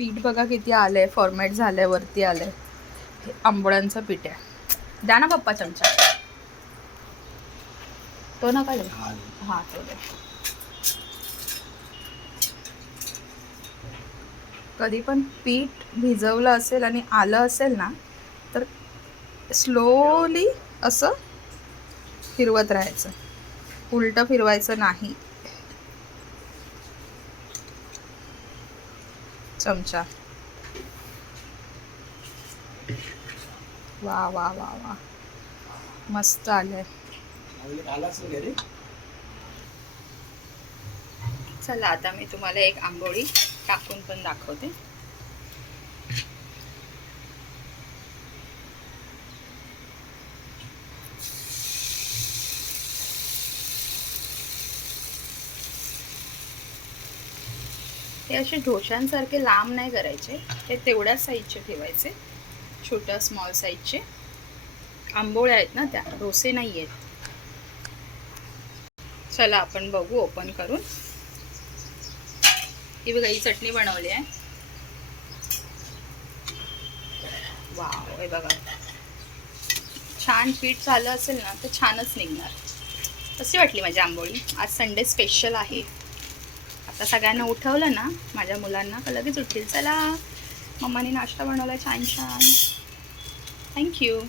पीठ बघा किती आलंय, फॉर्मॅट झालंय, वरती आलंय. हे आंबोळ्यांचं पीठ आहे. द्या ना पप्पा चमचा. तो नका दे. हां तो दे. कधी पण पीठ भिजवलं असेल आणि आलं असेल ना तर स्लोली असं फिरवत राहायचं, उलटं फिरवायचं नाही. चमचा. वा वा वा वा, मस्त आलंय. चला आता मी तुम्हाला एक आंबोळी टाकून पण दाखवते. हे असे ढोशांसारखे लांब नाही करायचे, हे तेवढ्याच साईजचे ठेवायचे, छोट्या स्मॉल साईजचे. आंबोळ्या आहेत ना त्या, डोसे नाही आहेत. चला आपण बघू ओपन करून. ही बघा, ही चटणी बनवली आहे. वाव, हे बघा छान पीठ झालं असेल ना तर छानच निघणार. कशी वाटली माझी आंबोळी? आज संडे स्पेशल आहे. आता सगळ्यांना उठवलं ना, माझ्या मुलांना का लगेच उठतील. चला मम्माने नाश्ता बनवला छान छान. थँक्यू.